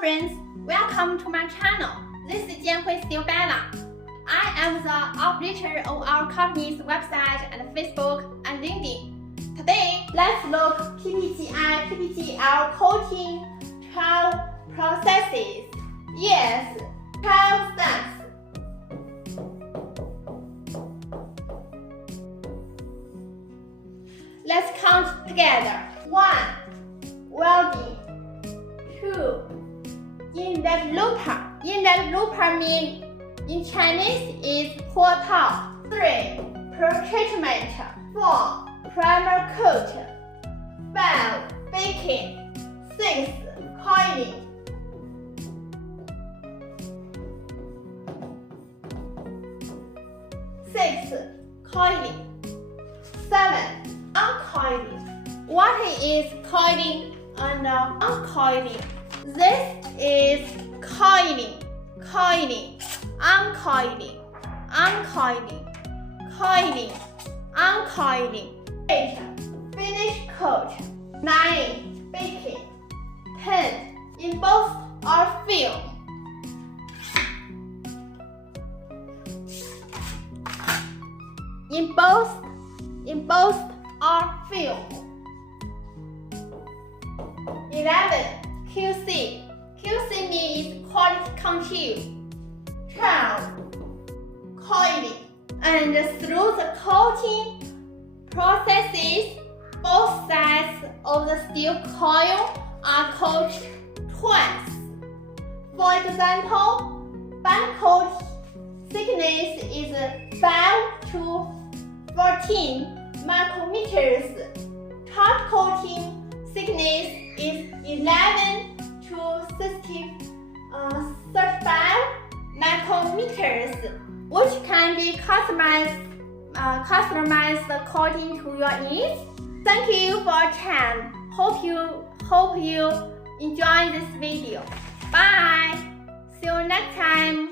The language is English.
friends, welcome to my channel. This is Jianhuisteel Bella. I am the operator of our company's website and Facebook and LinkedIn. Today, let's look PPGI PPGL coating 12 processes. Yes, 12 steps. Let's count together. 1. Welding. 2. Inlet looper. Inlet looper means in Chinese is 火套. 3. Pretreatment. 4. Primer coat. 5. Baking. 6. Coiling. 6. Coiling. 7. Uncoiling. What is coiling and uncoiling? This is coiling, coiling, uncoiling, uncoiling, coiling, uncoiling. 8. Finish coat. 9. Baking. 10. Embossed or film. Embossed or film. 11. QC. QC means quality control. 12. Coiling. And through the coating processes, both sides of the steel coil are coated twice. For example, band coat thickness is 5 to 14 micrometers. Top coating thickness is 11 to 35 micrometers, which can be customized according to your needs. Thank you for your time. Hope you enjoy this video. Bye. See you next time.